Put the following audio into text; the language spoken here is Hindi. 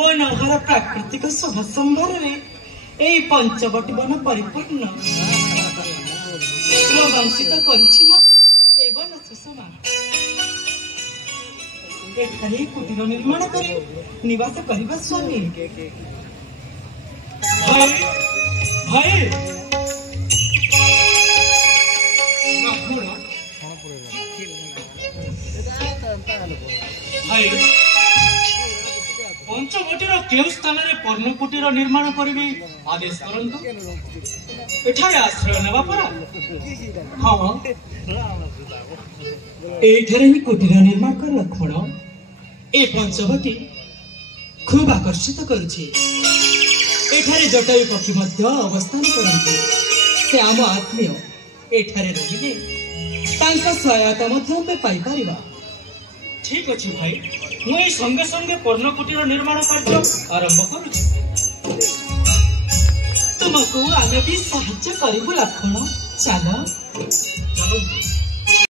मनोहर प्राकृतिक शुभ सुंदर पंचवटी वन परिपूर्ण ବଂଶିତ କରିଛି ମତେ କେବଳ ସୁଷମା। ଏଠାରେ କୁଟୀର ନିର୍ମାଣ କରି ନିବାସ କରିବା ସ୍ୱାମୀ। ଭାଇ ଭାଇ ଭାଇ पंचवटीर केउ स्थान में पर्णकुटीर निर्माण करी आदेश करंतु। एठारे आश्रय नेबा परा। हाँ एठारे ही कुटीर निर्माण कर लक्ष्मण ए पंचवटी खूब आकर्षित करुछि। एठारे जटायु पक्षी मध्य अवस्थान करंतु। से आम आत्मीय एठारे रहिले तांका सहायता मध्य पाई परिबा। ठीक अच्छी भाई मुझे संगे संगे पर्णकुटीर निर्माण कार्य आरंभ करुछि। तुमको आमे भी साहाय्य करिबु लक्ष्मण। चलो चलो।